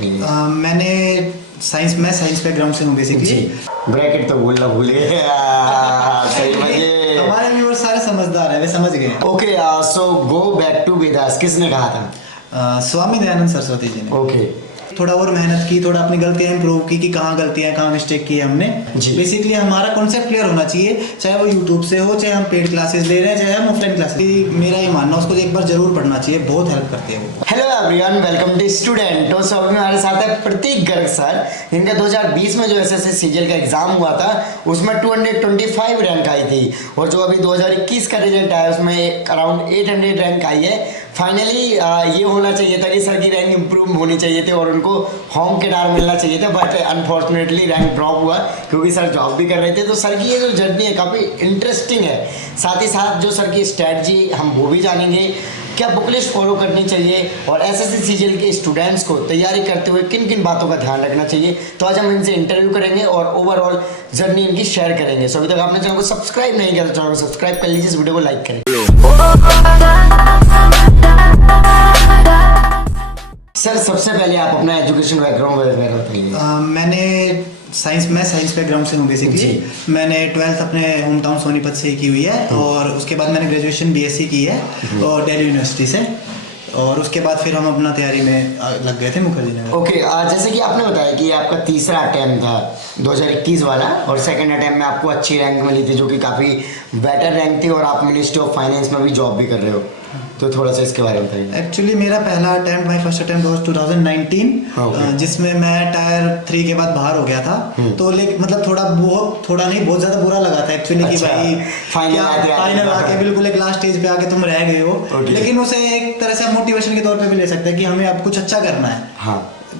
बताइए। मैं science background से हूँ बेसिकली। ब्रैकेट तो बोलना भूल गए। सही मजे। हमारे व्यूअर्स सारे समझदार है, वे समझ गए। Okay, so go back to Vedas किसने कहा था? स्वामी दयानंद सरस्वती जी ने। ओके, थोड़ा और मेहनत की, थोड़ा अपनी गलतियां इंप्रूव की कि कहाँ गलतियां, कहाँ मिस्टेक की है हमने। बेसिकली हमारा कॉन्सेप्ट क्लियर होना चाहिए, चाहे वो यूट्यूब से हो, चाहे हम पेड क्लासेस ले रहे हैं, चाहे हम ऑफलाइन क्लासेस। मेरा ये मानना उसको एक बार जरूर पढ़ना चाहिए, बहुत हेल्प करती है वो। Hello everyone, welcome to student. तो सब में हमारे साथ है प्रतीक गर्ग सर, जिनका 2020 में जो एसएससी सीजीएल का एग्जाम हुआ था उसमें 225 रैंक आई थी, और जो अभी 2021 का रिजल्ट आया उसमें अराउंड 800 रैंक आई है। फाइनली ये होना चाहिए था कि सर की रैंक इंप्रूव होनी चाहिए थी और उनको होम किटार मिलना चाहिए था, बट अनफॉर्चुनेटली रैंक ड्रॉप हुआ क्योंकि सर जॉब भी कर रहे थे। तो सर की ये जो जर्नी है काफ़ी इंटरेस्टिंग है। साथ ही साथ जो सर की स्ट्रैटेजी हम वो भी जानेंगे, क्या बुकलिस्ट फॉलो करनी चाहिए और एसएससी सीजीएल के स्टूडेंट्स को तैयारी करते हुए किन किन बातों का ध्यान रखना चाहिए। तो आज हम इनसे इंटरव्यू करेंगे और ओवरऑल जर्नी इनकी शेयर करेंगे। सो अभी तक आपने चैनल को सब्सक्राइब नहीं किया तो चैनल को सब्सक्राइब कर लीजिए, इस वीडियो को लाइक करें। सर सबसे पहले आप अपना एजुकेशन बैकग्राउंड वगैरह बताइए। मैं साइंस बैकग्राउंड से हूँ बेसिकली। मैंने 12th अपने होम टाउन सोनीपत से की हुई है, और उसके बाद मैंने ग्रेजुएशन बीएससी की है और दिल्ली यूनिवर्सिटी से, और उसके बाद फिर हम अपना तैयारी में लग गए थे मुखर्जी नगर। ओके, जैसे कि आपने बताया कि आपका तीसरा अटेम्प्ट था 2021 वाला, और सेकंड अटेम्प्ट में आपको अच्छी रैंक मिली थी जो कि काफ़ी बेटर रैंक थी, और आप मिनिस्ट्री ऑफ फाइनेंस में भी जॉब भी कर रहे हो। तो थोड़ा सा इसके बारे में बताइए। एक्चुअली मेरा पहला attempt, my first attempt was 2019, जिसमें मैं टायर 3 के बाद बाहर हो गया था। तो लेकिन मतलब थोड़ा नहीं, बहुत ज़्यादा बुरा लगा था एक्चुअली। कि भाई फाइनल आके बिल्कुल एक लास्ट स्टेज पे आके तुम रह गए हो। लेकिन उसे एक तरह से मोटिवेशन के तौर पे भी ले सकते हैं कि हमें अब कुछ अच्छा करना है।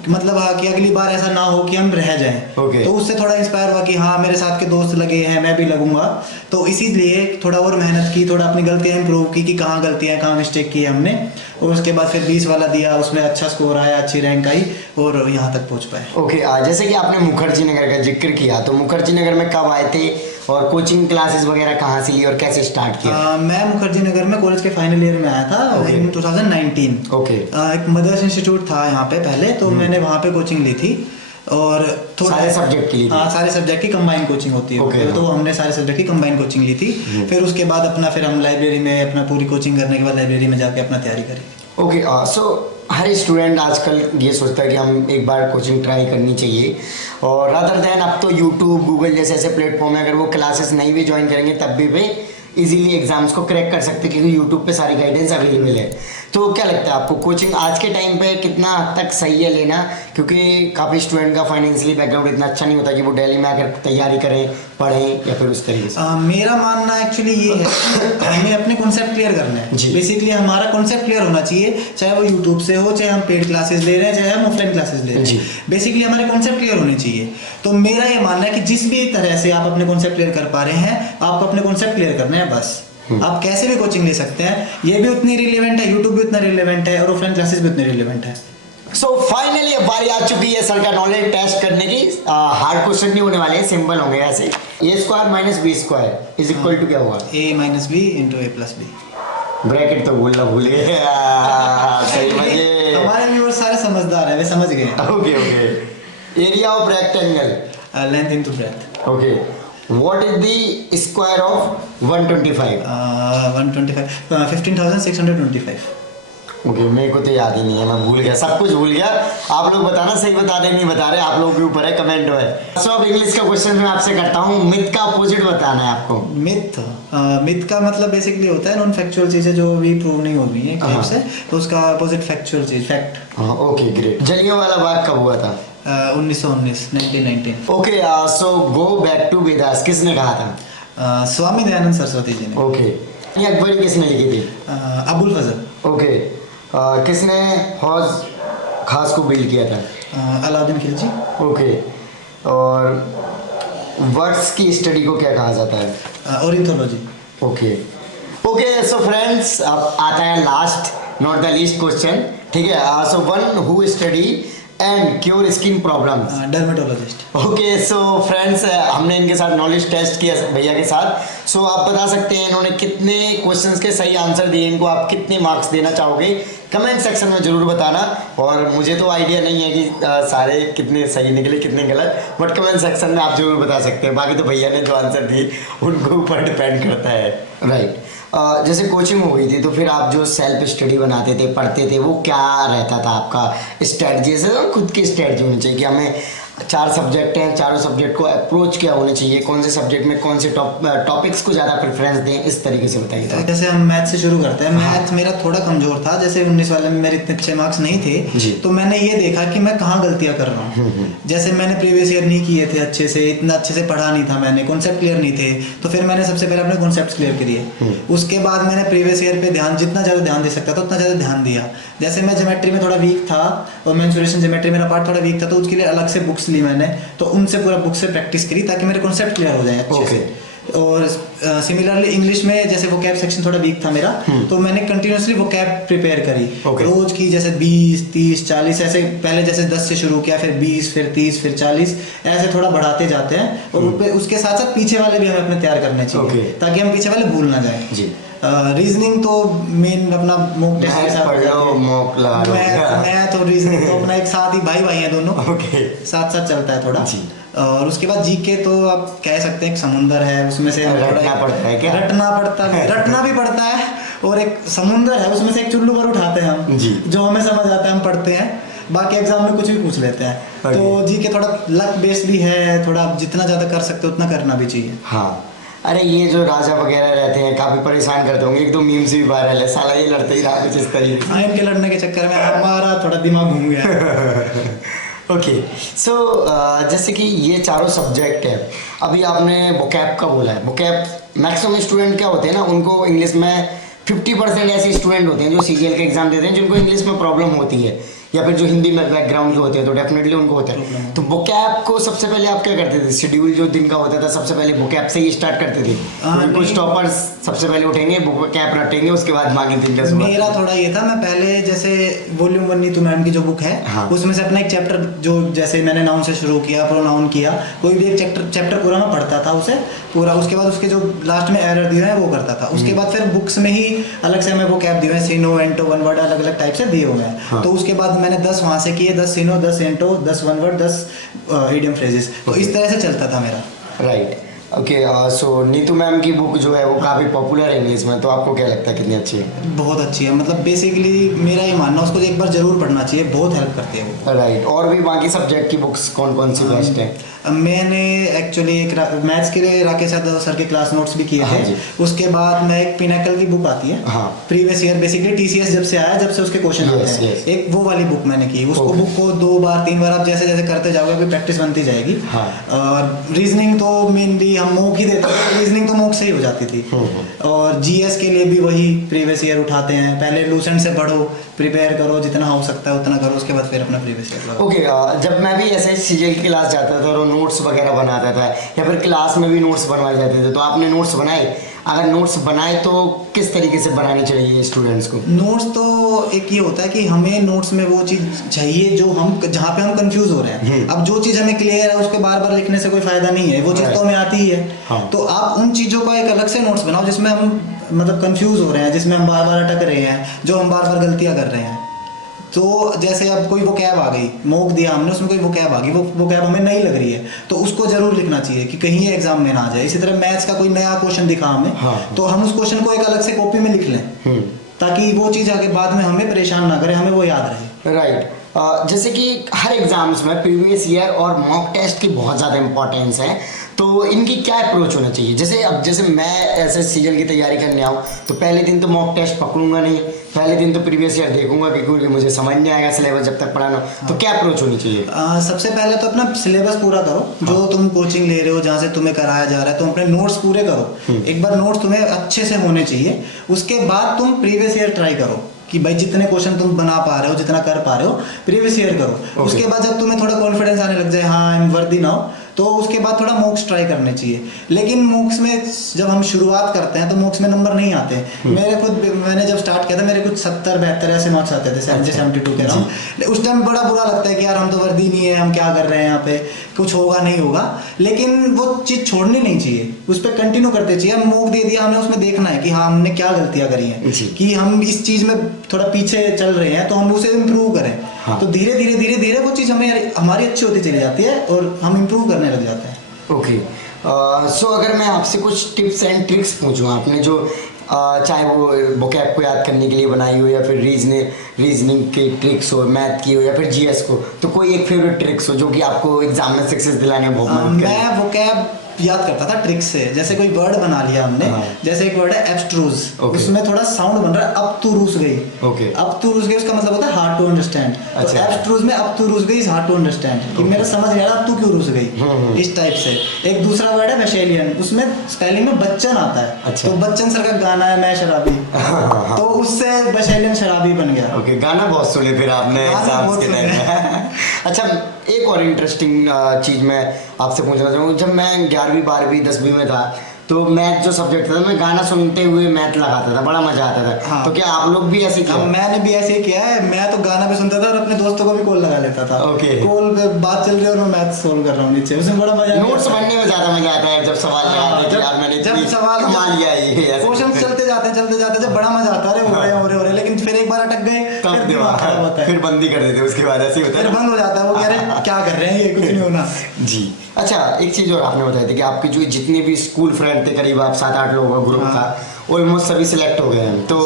मतलब कि अगली बार ऐसा ना हो कि हम रह जाएं। तो उससे थोड़ा इंस्पायर हुआ कि हाँ मेरे साथ के दोस्त लगे हैं, मैं भी लगूंगा। तो इसीलिए थोड़ा और मेहनत की, थोड़ा अपनी गलतियां इंप्रूव की कि कहाँ गलतियां, कहाँ मिस्टेक की है हमने, और उसके बाद फिर 20 वाला दिया, उसमें अच्छा स्कोर आया, अच्छी रैंक आई और यहाँ तक पहुँच पाए। ओके, जैसे कि आपने मुखर्जी नगर का जिक्र किया, तो मुखर्जी नगर में कब आए थे और कोचिंग क्लासेस वगैरह कहाँ से ली और कैसे स्टार्ट किया? मैं मुखर्जी नगर में कॉलेज के फाइनल ईयर में आया था इन 2019। एक मदर्स इंस्टीट्यूट था यहाँ पे पहले, तो मैंने वहाँ पे कोचिंग ली थी, और सारे सब्जेक्ट की? हाँ, सारे सब्जेक्ट की कंबाइन कोचिंग होती है। तो हमने सारे सब्जेक्ट की कंबाइन कोचिंग ली थी। फिर उसके बाद फिर हम लाइब्रेरी में अपना पूरी कोचिंग करने के बाद लाइब्रेरी में जाके अपना तैयारी करी। ओके, सो हर स्टूडेंट आजकल ये सोचता है कि हम एक बार कोचिंग ट्राई करनी चाहिए, और अदर देन अब तो यूट्यूब, गूगल जैसे ऐसे प्लेटफॉर्म है, अगर वो क्लासेस नहीं भी ज्वाइन करेंगे तब भी वे इजीली एग्जाम्स को क्रैक कर सकते हैं क्योंकि यूट्यूब पे सारी गाइडेंस अवेलेबल है। तो क्या लगता है आपको, कोचिंग आज के टाइम पे कितना हद तक सही है लेना? क्योंकि काफ़ी स्टूडेंट का फाइनेंशियली बैकग्राउंड इतना अच्छा नहीं होता कि वो दिल्ली में आकर तैयारी करें, पढ़ें, या फिर उस तरीके से। मेरा मानना एक्चुअली ये है हमें अपने कॉन्सेप्ट क्लियर करना है। बेसिकली हमारा कॉन्सेप्ट क्लियर होना चाहिए, चाहे वो यूट्यूब से हो, चाहे हम पेड क्लासेस ले रहे हैं, चाहे हम ऑफलाइन क्लासेस ले रहे हैं। बेसिकली हमारे कॉन्सेप्ट क्लियर होने चाहिए। तो मेरा ये मानना है कि जिस भी तरह से आप अपने कॉन्सेप्ट क्लियर कर पा रहे हैं, आपको अपने कॉन्सेप्ट क्लियर करना है बस। आप कैसे भी कोचिंग ले सकते हैं, ये भी उतनी रिलेवेंट है, यूट्यूब भी उतना रिलेवेंट है, और ऑफलाइन क्लासेस भी उतनी रिलेवेंट है। सो फाइनली अब बारी आ चुकी है सर का नॉलेज टेस्ट करने की। हार्ड क्वेश्चन नहीं होने वाले, सिंपल होंगे ऐसे। a² - b² is equal to क्या होगा? a - b × a + b। Bracket तो बोलना भूल गए। सही मजे। हमारे व्यूअर्स सारे समझदार है, वे समझ गए। Okay, area of rectangle? Length into breadth. Okay, what is the square of 125? 15,625। Okay, मेरे को तो याद ही नहीं है, मैं भूल गया, सब कुछ भूल गया। आप लोग बताना सही बता रहे नहीं बता रहे, आप लोगों के ऊपर है, कमेंट में। सो अब इंग्लिश का क्वेश्चन मैं आपसे करता हूँ। मिथ का अपोजिट बताना है आपको। मिथ का मतलब बेसिकली होता है नॉन फैक्चुअल चीजें जो भी प्रूव नहीं हो रही है टाइप से, तो उसका अपोजिट फैक्चुअल चीज, fact. Okay, great. Jallianwala Bagh कब हुआ था? 1919। Okay, so go back to Vedas किसने कहा था? स्वामी दयानंद सरस्वती जी ने। ओके, ये अकबरी किसने लिखी थी? अबुल फजल। ओके, किसने हौज खास को बिल्ड किया था? अलाउद्दीन खिलजी। ओके, और वर्ड्स की स्टडी को क्या कहा जाता है? ऑर्निथोलॉजी। ओके, सो फ्रेंड्स अब आता है last not the least question, ठीक है। So one who study and cure skin problems? Dermatologist. Okay, so friends हमने इनके साथ नॉलेज टेस्ट किया भैया के साथ। सो आप बता सकते हैं इन्होंने कितने क्वेश्चंस के सही आंसर दिए, इनको आप कितने मार्क्स देना चाहोगे कमेंट सेक्शन में ज़रूर बताना। और मुझे तो आइडिया नहीं है कि सारे कितने सही निकले कितने गलत, बट कमेंट सेक्शन में आप ज़रूर बता सकते हैं। बाकी तो भैया ने जो आंसर दी उनको ऊपर डिपेंड करता है। राइट, जैसे कोचिंग हो गई थी तो फिर आप जो सेल्फ स्टडी बनाते थे, पढ़ते थे, वो क्या रहता था आपका स्ट्रेटजी? से खुद की स्ट्रेटजी होनी चाहिए कि हमें 4 सब्जेक्ट हैं, चारों सब्जेक्ट को अप्रोच क्या होने चाहिए, कौन से सब्जेक्ट में कौन से टॉपिक्स को ज़्यादा प्रेफरेंस दें, इस तरीके से बताइए। जैसे हम मैथ से शुरू करते हैं। मैथ मेरा थोड़ा कमजोर था, जैसे 19 वाले में मेरे इतने अच्छे मार्क्स नहीं थे, तो मैंने ये देखा कि मैं कहाँ गलतियाँ कर रहा हूँ। जैसे मैंने प्रीवियस ईयर नहीं किए थे अच्छे से, इतना अच्छे से पढ़ा नहीं था मैंने, कॉन्सेप्ट क्लियर नहीं थे, तो फिर मैंने सबसे पहले अपने कॉन्सेप्ट क्लियर किए। उसके बाद मैंने प्रीवियस ईयर पे ध्यान, जितना ज़्यादा ध्यान दे सकता था उतना ज़्यादा ध्यान दिया। जैसे मैं ज्योमेट्री में थोड़ा वीक था और मेंसुरेशन ज्योमेट्री मेरा पार्ट थोड़ा वीक था, तो उसके लिए अलग से बुक्स ली मैंने, तो उनसे पूरा बुक से प्रैक्टिस करी ताकि मेरे कॉन्सेप्ट क्लियर हो जाए अच्छे से। और सिमिलरली इंग्लिश में जैसे वोकैब सेक्शन थोड़ा वीक था मेरा, तो मैंने कंटिन्यूअसली वोकैब प्रिपेयर करी। रोज की जैसे 20, 30, 40 ऐसे, पहले जैसे 10 से शुरू किया, फिर 20, फिर 30, फिर 40, ऐसे थोड़ा बढ़ाते जाते हैं। और उसके साथ साथ पीछे वाले भी हमें अपने तैयार करने चाहिए ताकि हम पीछे वाले भूल ना जाए जी। रीजनिंग तो मेन अपना मॉक टेस्ट के साथ मैं तो रीजनिंग तो अपना एक साथ ही भाई हैं दोनों, साथ साथ चलता है थोड़ा। और उसके बाद जीके तो आप कह सकते हैं एक समुंदर है, उसमें से रटना पड़ता है क्या? रटना भी पड़ता है, और एक समुंदर है उसमें से एक चुल्लू भर उठाते हैं हम, जो हमें समझ आता है हम पढ़ते हैं, बाकी एग्जाम में कुछ भी पूछ लेते हैं। तो जीके थोड़ा लक बेस्ड भी है, थोड़ा जितना ज़्यादा कर सकते हो उतना करना भी चाहिए। हाँ, अरे ये जो राजा वगैरह रहते हैं काफी परेशान करते होंगे, एक दो मीम्स भी वायरल है, साला ये लड़ते ही रहा कुछ इस तरीके से। इनके लड़ने के चक्कर में हमारा थोड़ा दिमाग घूम गया। ओके, सो जैसे कि ये चारों सब्जेक्ट है, अभी आपने वोकैब का बोला है। वोकैब मैक्सिमम स्टूडेंट क्या होते हैं ना, उनको इंग्लिश में 50% ऐसे स्टूडेंट होते हैं जो सीजीएल का एग्जाम देते हैं जिनको इंग्लिश में प्रॉब्लम होती है, या फिर जो हिंदी में बैकग्राउंड के होते हैं तो डेफिनेटली उनको होता है। तो वोकैब को सबसे पहले आप क्या करते थे? शेड्यूल जो दिन का होता था सबसे पहले वोकैब से ही स्टार्ट करते थे? कुछ टॉपर्स सबसे पहले उठेंगे, वोकैब रटेंगे, उसके बाद बाकी दिन का। मेरा थोड़ा ये था, मैं पहले जैसे वॉल्यूम 1 नीतू मैम की जो बुक है, उसमें से अपना एक चैप्टर, जो जैसे मैंने नाउन से शुरू किया, प्रोनाउन किया, कोई भी एक चैप्टर पूरा मैं पढ़ता था उसे पूरा। उसके बाद उसके जो लास्ट में एरर दिए हैं वो करता था। उसके बाद फिर बुक्स में ही अलग से हमें वोकैब दिए हैं, सीनो, एंटो, वन वर्ड, अलग अलग टाइप से दिए हुए हैं। तो उसके बाद मैंने 10 वहाँ से किए, 10 सीनो, 10 एंटो, 10 वन वर्ड, 10 इडियम फ्रेजेस। तो इस तरह से चलता था मेरा। Right, okay. So Neetu ma'am की बुक जो है वो काफ़ी पॉपुलर है इंग्लिश में, तो आपको क्या लगता है कितनी अच्छी है? बहुत अच्छी है, मतलब बेसिकली मेरा ये मानना, उसको एक बार जरूर पढ़ना चाहिए, बहुत हेल्प करती है वो। राइट, और भी बाकी सब्जेक्ट की बुक्स कौन कौन सी बेस्ट है? मैंने एक्चुअली एक मैथ्स के लिए राकेश यादव सर के क्लास नोट्स भी किए थे। उसके बाद मैं एक पिनाकल की बुक आती है, प्रीवियस ईयर बेसिकली टीसीएस जब से आया, जब से उसके क्वेश्चन आते हैं, एक वो वाली बुक मैंने की। उसको बुक को 2 बार 3 बार आप जैसे जैसे करते जाओगे अभी प्रैक्टिस बनती जाएगी। और रीजनिंग तो मेनली हम मॉक ही देते हैं, रीजनिंग तो मॉक से ही हो जाती थी। और जीएस के लिए भी वही प्रीवियस ईयर उठाते हैं, पहले लूसेंट से पढ़ो, प्रिपेयर करो, जितना हो सकता है उतना करो, उसके बाद फिर अपना प्रीवियस ईयर। ओके, जब मैं भी ऐसे सीजीएल की क्लास जाता था और नोट्स वगैरह बनाता था, या फिर क्लास में भी नोट्स बनवाए जाते थे, तो आपने नोट्स बनाए? अगर नोट्स बनाए तो किस तरीके से बनानी चाहिए स्टूडेंट्स को? नोट्स तो एक ये होता है कि हमें नोट्स में वो चीज़ चाहिए जो हम, जहाँ पे हम कंफ्यूज हो रहे हैं। अब जो चीज़ हमें क्लियर है उसके बार बार लिखने से कोई फायदा नहीं है, वो चीज़ तो हमें आती ही है। तो आप उन चीज़ों का एक अलग से नोट्स बनाओ जिसमें हम मतलब कंफ्यूज हो रहे हैं, जिसमें हम बार बार अटक रहे हैं, जो हम बार बार गलतियाँ कर रहे हैं। तो जैसे अब कोई वोकैब आ गई, मॉक दिया हमने, उसमें कोई वोकैब आ गई, वो वोकैब हमें नहीं लग रही है, तो उसको जरूर लिखना चाहिए कि कहीं ये एग्जाम में ना आ जाए। इसी तरह मैथ्स का कोई नया क्वेश्चन दिखा हमें, तो हम उस क्वेश्चन को एक अलग से कॉपी में लिख लें, ताकि वो चीज़ आगे बाद में हमें परेशान ना करे, हमें वो याद रहे। राइट, जैसे कि हर एग्जाम्स में प्रीवियस ईयर और मॉक टेस्ट की बहुत ज़्यादा इंपॉर्टेंस है, तो इनकी क्या अप्रोच होना चाहिए? जैसे मैं ऐसे सीजन की तैयारी करने आऊँ तो पहले दिन तो मॉक टेस्ट पकड़ूंगा नहीं, पहले दिन तो प्रीवियस ईयर देखूंगा, क्योंकि मुझे समझ नहीं आएगा सिलेबस जब तक पढ़ाना। तो क्या अप्रोच होनी चाहिए? सबसे पहले तो अपना सिलेबस पूरा करो, जो तुम कोचिंग ले रहे हो, जहाँ से तुम्हें कराया जा रहा है, तुम अपने नोट्स पूरे करो। एक बार नोट्स तुम्हें अच्छे से होने चाहिए, उसके बाद तुम प्रीवियस ईयर ट्राई करो कि भाई जितने क्वेश्चन तुम बना पा रहे हो, जितना कर पा रहे हो, प्रीवियस ईयर करो। उसके बाद जब तुम्हें थोड़ा कॉन्फिडेंस आने लग जाए, हाँ आई एम वर्दी नाउ, तो उसके बाद थोड़ा मॉक्स ट्राई करने चाहिए। लेकिन मॉक्स में जब हम शुरुआत करते हैं तो मॉक्स में नंबर नहीं आते। मैंने जब स्टार्ट किया था मेरे कुछ 70-72 ऐसे मार्क्स आते थे, 70-72 के अराउंड। उस टाइम बड़ा बुरा लगता है कि यार हम तो वर्दी नहीं है, हम क्या कर रहे हैं यहाँ पे। कुछ होगा नहीं होगा, लेकिन वो चीज़ छोड़नी नहीं चाहिए, उस पर कंटिन्यू करते चाहिए। हम मौका दे दिया, हमें उसमें देखना है कि हाँ हमने क्या गलतियाँ करी हैं, कि हम इस चीज़ में थोड़ा पीछे चल रहे हैं तो हम उसे इम्प्रूव करें। हाँ। तो धीरे धीरे धीरे धीरे वो चीज़ हमें हमारी अच्छी होती चली जाती है और हम इम्प्रूव करने लग जाते हैं। ओके, सो अगर मैं आपसे कुछ टिप्स एंड ट्रिक्स पूछूं, आपने जो चाहे वो वोकैब को याद करने के लिए बनाई हो या फिर रीजनिंग की ट्रिक्स हो, मैथ की हो या फिर जीएस को, तो कोई एक फेवरेट ट्रिक्स हो जो कि आपको एग्जाम में सक्सेस दिलाने में बहुत मदद करे? मैं वोकैब याद करता था ट्रिक से, जैसे कोई वर्ड बना लिया हमने, जैसे एक वर्ड है एब्स्ट्रूज, उसमें थोड़ा साउंड बन रहा है, अब तू रूस गई। अब तू रूस गई उसका मतलब होता है हार्ड टू अंडरस्टैंड। तो एब्स्ट्रूज में अब तू रूस गई इज हार्ड टू अंडरस्टैंड, कि मेरा समझ नहीं आ रहा अब तू क्यों रूस गई, इस टाइप से। एक दूसरा वर्ड है वेशेलियन, उसमें स्पेलिंग में बच्चन आता है। तो बच्चन सर का गाना है मैं शराबी, तो उससे वेशेलियन शराबी बन गया। ओके, गाना बहुत सुने फिर आपने एग्जाम्स के टाइम। अच्छा, एक और इंटरेस्टिंग चीज़ मैं आपसे पूछना चाहूँगा, जब मैं 11वीं 12वीं 10वीं में था तो मैथ जो सब्जेक्ट था, मैं गाना सुनते हुए मैथ लगाता था, बड़ा मजा आता था। हाँ। तो क्या आप लोग भी ऐसे किया? मैंने भी ऐसे ही किया है, मैं तो गाना भी सुनता था और अपने दोस्तों को भी कॉल लगा लेता था। कॉल पे बात चल रही है और मैं मैथ सोल्व कर रहा हूँ नीचे, उसमें बड़ा मजा। नोट्स बनने में ज्यादा मजा आता है जब सवाल लगाते हैं, यार मैंने जब सवाल कमा लिया ये, क्वेश्चन चलते जाते जब बड़ा मजा आता है, हो रहे लेकिन फिर एक बार अटक गए फिर दिमाग खराब होता है, फिर बंद ही कर देते, उसके बाद ऐसे होता है, फिर बंद हो जाता है, वो कह रहे हैं क्या कर रहे हैं ये, कुछ नहीं होना जी। अच्छा, एक चीज़ और आपने बताई थी कि आपके जो जितने भी स्कूल फ्रेंड थे, करीब आप 7-8 लोगों का ग्रुप था, ऑलमोस्ट सभी सिलेक्ट हो गए हैं। तो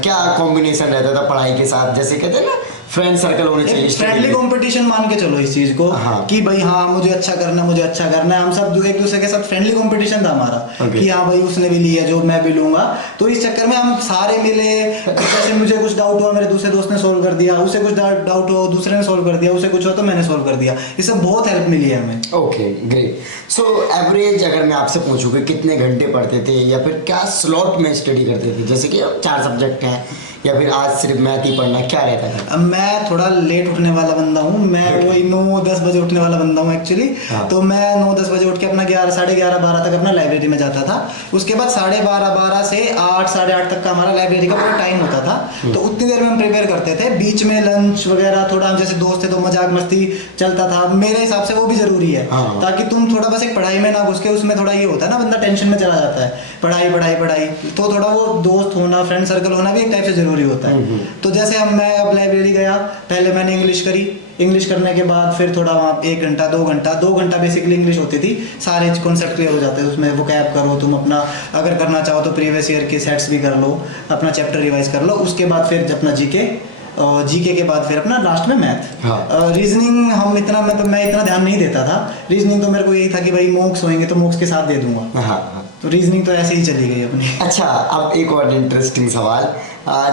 क्या कॉम्बिनेशन रहता था पढ़ाई के साथ, जैसे कहते हैं ना फ्रेंड सर्कल होने चाहिए, फ्रेंडली कंपटीशन मान के चलो इस चीज को। हाँ। कि भाई हाँ मुझे अच्छा करना है, हम सब एक दूसरे के साथ फ्रेंडली कंपटीशन था हमारा। कि हाँ भाई उसने भी लिया जो मैं भी लूंगा, तो इस चक्कर में हम सारे मिले। जैसे मुझे कुछ डाउट हुआ मेरे दूसरे दोस्त ने सोल्व कर दिया, उसे कुछ डाउट हुआ दूसरे ने सोल्व कर दिया, उसे कुछ हुआ तो मैंने सोल्व कर दिया, इससे बहुत हेल्प मिली है हमें। Okay, great. सो एवरेज अगर मैं आपसे पूछूं कि कितने घंटे पढ़ते थे या फिर क्या स्लॉट में स्टडी करते थे, जैसे कि 4 सब्जेक्ट हैं या फिर आज सिर्फ मैथ ही पढ़ना, क्या रहता था? मैं थोड़ा लेट उठने वाला बंदा हूँ, मैं वही 9-10 बजे उठने वाला बंदा हूँ एक्चुअली। हाँ। तो मैं 9-10 बजे उठ के अपना 11, साढ़े 11-12 तक अपना लाइब्रेरी में जाता था। उसके बाद 12:30 से 8, साढ़े 8 तक का हमारा लाइब्रेरी का पूरा टाइम होता था। तो उतनी देर में हम प्रिपेयर करते थे, बीच में लंच वगैरह थोड़ा हम जैसे दोस्त थे तो मजाक मस्ती चलता था, मेरे हिसाब से वो भी जरूरी है। हाँ। ताकि तुम थोड़ा बस एक पढ़ाई में ना घुस के, उसमें थोड़ा ये होता है ना बंदा टेंशन में चला जाता है, पढ़ाई, तो थोड़ा वो दोस्त होना, फ्रेंड सर्कल होना भी एक टाइप से जरूरी होता है। तो जैसे मैं अब लाइब्रेरी गया, पहले मैंने इंग्लिश करने के बाद फिर थोड़ा वहाँ 1 घंटा 2 घंटा बेसिकली इंग्लिश होती थी, सारे कॉन्सेप्ट क्लियर हो जाते हैं उसमें। वो कैब करो तुम अपना, अगर करना चाहो तो प्रीवियस ईयर के सेट्स भी कर लो, अपना चैप्टर रिवाइज कर लो, उसके बाद फिर अपना जीके के बाद फिर अपना लास्ट में मैथ। हाँ। रीजनिंग हम इतना मैं इतना ध्यान नहीं देता था, रीजनिंग तो मेरे को यही था कि भाई मॉक्स होंगे तो मॉक्स के साथ दे दूंगा। हाँ। तो रीजनिंग तो ऐसे ही चली गई अपनी। अच्छा, अब एक और इंटरेस्टिंग सवाल,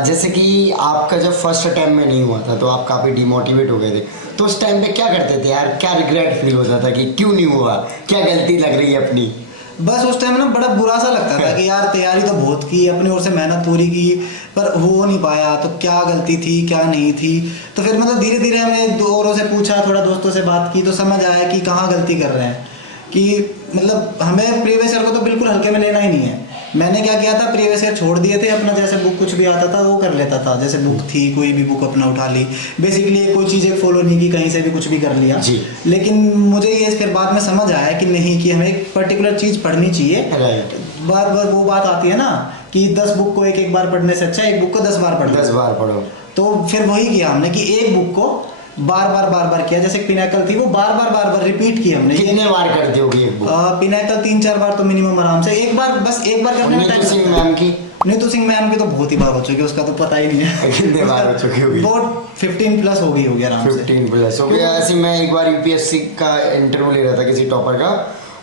जैसे कि आपका जब फर्स्ट अटेम्प्ट में नहीं हुआ था तो आप काफ़ी डिमोटिवेट हो गए थे, तो उस टाइम पे क्या करते थे यार, क्या रिग्रेट फील होता था कि क्यों नहीं हुआ, क्या गलती लग रही है अपनी? बस उस टाइम ना बड़ा बुरा सा लगता था कि यार तैयारी तो बहुत की, अपनी ओर से मेहनत पूरी की, पर हो नहीं पाया, तो क्या गलती थी क्या नहीं थी। तो फिर मतलब धीरे धीरे हमने औरों से पूछा, थोड़ा दोस्तों से बात की, तो समझ आया कि कहाँ गलती कर रहे हैं, कि मतलब हमें प्रीवियस ईयर को तो बिल्कुल हल्के में लेना ही नहीं है। मैंने क्या किया था, प्रीवियस ईयर छोड़ दिए थे, अपना जैसे बुक कुछ भी आता था वो कर लेता था, जैसे बुक थी कोई भी बुक अपना उठा ली, बेसिकली कोई चीज़ एक फॉलो नहीं की, कहीं से भी कुछ भी कर लिया जी। लेकिन मुझे ये फिर बाद में समझ आया कि नहीं, कि हमें एक पर्टिकुलर चीज़ पढ़नी चाहिए। बार बार वो बात आती है ना कि 10 बुक को एक बार पढ़ने से अच्छा एक बुक को 10 बार पढ़ो। तो फिर वही किया हमने कि एक बुक को बार बार किया, जैसे पिनैकल थी वो बार बार रिपीट की हमने। कितने बार करते होगी एक बुक? पिनैकल 3-4 बार तो मिनिमम आराम से, एक बार करने में टाइम। नीतू सिंह मैम की तो बहुत ही बार हो चुकी है, उसका तो पता ही नहीं है कितने बार हो चुकी होगी, बहुत 15 प्लस हो गई आराम से। 15 प्लस हो गया। ऐसे मैं एक बार यूपीएससी का इंटरव्यू ले रहा था किसी टॉपर का,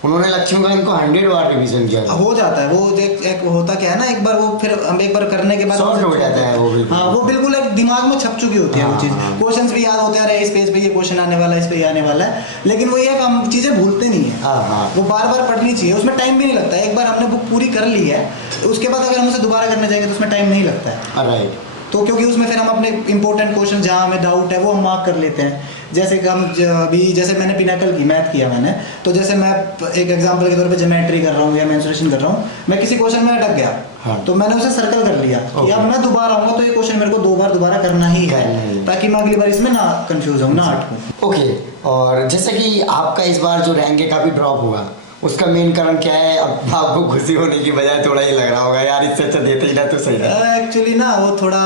उन्होंने लक्ष्मीकांत को 100 बार रिवीजन किया। हो जाता है वो, एक होता क्या है ना, एक बार वो फिर हम एक बार करने के बाद सॉर्ट हो जाता है वो बिल्कुल। हाँ, वो बिल्कुल एक दिमाग में छप चुकी होती है वो चीज़, क्वेश्चंस भी याद होते हैं, इस पेज पे ये क्वेश्चन आने वाला है, इस पे ये आने वाला है, लेकिन वो ये हम चीज़ें भूलते नहीं है। वो बार पढ़नी चाहिए, उसमें टाइम भी नहीं लगता है। एक बार हमने बुक पूरी कर ली है, उसके बाद अगर हम उसे दोबारा करने जाएंगे तो उसमें टाइम नहीं लगता है। राइट। तो क्योंकि उसमें फिर हम अपने इंपॉर्टेंट क्वेश्चन जहाँ हमें डाउट है वो हम मार्क कर लेते हैं। जैसे कि अभी जैसे मैंने पिनाकल की मैथ किया मैंने, तो जैसे मैं एक एग्जांपल के तौर पे ज्योमेट्री कर रहा हूँ या मेंसुरेशन कर रहा हूँ, मैं किसी क्वेश्चन में अटक गया, हाँ। तो मैंने उसे सर्कल कर लिया कि अब मैं दोबारा आऊंगा तो ये क्वेश्चन मेरे को 2 बार दोबारा करना ही है, ताकि मैं अगली बार इसमें ना कंफ्यूज हूँ, ना अटकूं। ओके, और जैसे कि आपका इस बार जो रैंक है काफ़ी ड्रॉप हुआ, उसका मेन कारण क्या है? अब आपको खुशी होने की बजाय थोड़ा ही लग रहा होगा यार इससे अच्छा देते ही ना तो सही था। एक्चुअली ना वो थोड़ा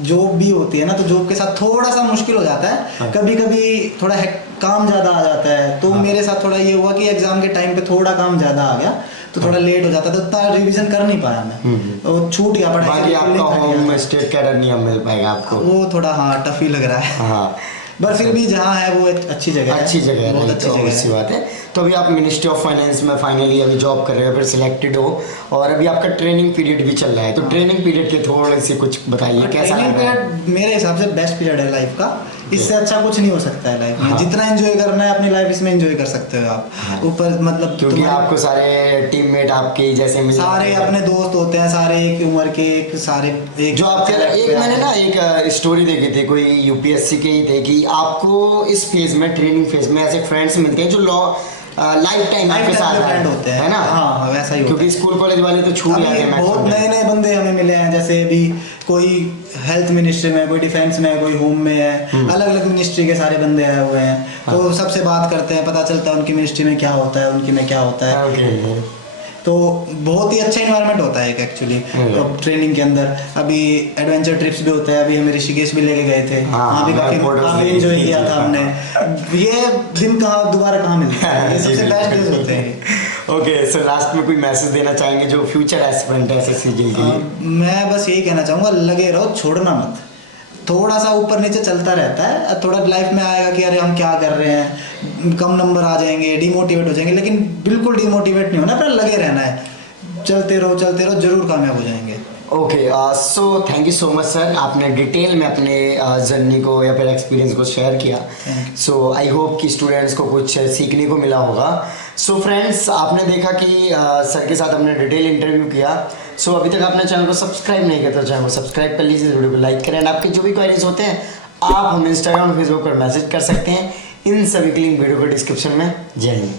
जॉब भी होती है ना, तो जॉब के साथ थोड़ा सा मुश्किल हो जाता है, हाँ। कभी कभी थोड़ा काम ज़्यादा आ जाता है, तो हाँ। मेरे साथ थोड़ा ये हुआ कि एग्जाम के टाइम पे थोड़ा काम ज़्यादा आ गया, तो थोड़ा लेट हो जाता था, तो उतना रिवीजन कर नहीं पाया मैं, तो छूट गया पढ़ाई। बाकी आपका होम स्टेट कैडर नहीं अब मिल पाएगा आपको, वो थोड़ा हाँ टफ ही लग रहा है। हाँ, पर फिर भी जहाँ है वो अच्छी जगह है, अच्छी जगह है, बहुत right, अच्छी तो जगह अच्छी है। बात है। तो अभी आप मिनिस्ट्री ऑफ फाइनेंस में फाइनली अभी जॉब कर रहे हो, फिर सिलेक्टेड हो, और अभी आपका ट्रेनिंग पीरियड भी चल रहा है, तो ट्रेनिंग पीरियड के थोड़े से कुछ बताइए कैसा ट्रेनिंग लग रहा है? पीरियड मेरे हिसाब से बेस्ट पीरियड है लाइफ का, इससे अच्छा कुछ नहीं हो सकता है लाइफ में। हाँ। जितना एंजॉय करना है अपनी लाइफ इसमें एंजॉय कर सकते हो आप। हाँ। ऊपर मतलब क्योंकि आपको सारे टीममेट आपके ही जैसे मिले, सारे अपने दोस्त होते हैं, सारे एक उम्र के, एक सारे एक जो आपके एक मैंने ना एक स्टोरी देखी थी, कोई यूपीएससी के ही थे, कि आपको इस फेज में ट्रेनिंग फेज में ऐसे फ्रेंड्स मिलते हैं जो लाइफ टाइम आपके साथ फ्रेंड होते हैं, है ना? हाँ वैसा ही होता है। क्योंकि स्कूल कॉलेज वाले तो छूट जाते हैं बहुत maximum नए नए बंदे हमें मिले हैं, जैसे अभी कोई हेल्थ मिनिस्ट्री में, कोई डिफेंस में, कोई होम में है, अलग अलग मिनिस्ट्री के सारे बंदे आए हुए हैं, तो सबसे बात करते हैं, पता चलता है उनकी मिनिस्ट्री में क्या होता है, उनकी में क्या होता है। ओके, तो बहुत ही अच्छा इन्वायरमेंट होता है एक एक्चुअली ट्रेनिंग के अंदर। अभी एडवेंचर ट्रिप्स भी होते हैं, अभी हमें ऋषिकेश भी लेके गए थे, हाँ, वहाँ भी काफी एंजॉय किया था हमने। ये दिन कहाँ दोबारा कहाँ मिलता है, ये सबसे बेस्ट डेज होते हैं। ओके, सो लास्ट में कोई मैसेज देना चाहेंगे जो फ्यूचर एस्पिरेंट है एसएससी के लिए? मैं बस यही कहना चाहूँगा, लगे रहो, छोड़ना मत। थोड़ा सा ऊपर नीचे चलता रहता है, थोड़ा लाइफ में आएगा कि अरे हम क्या कर रहे हैं, कम नंबर आ जाएंगे, डिमोटिवेट हो जाएंगे, लेकिन बिल्कुल डिमोटिवेट नहीं होना, अपना लगे रहना है, चलते रहो जरूर कामयाब हो जाएंगे। Okay, so thank you so much sir, आपने डिटेल में अपने जर्नी को या फिर एक्सपीरियंस को शेयर किया। सो आई होप कि स्टूडेंट्स को कुछ सीखने को मिला होगा। सो फ्रेंड्स, आपने देखा कि सर के साथ हमने डिटेल इंटरव्यू किया। सो अभी तक आपने चैनल को सब्सक्राइब नहीं किया तो चैनल को सब्सक्राइब कर लीजिए, वीडियो को लाइक करें, एंड आपके जो भी क्वेरीज होते हैं आप हम इंस्टाग्राम फेसबुक पर मैसेज कर सकते हैं। इन सभी के लिंक वीडियो को डिस्क्रिप्शन में। जय हिंद।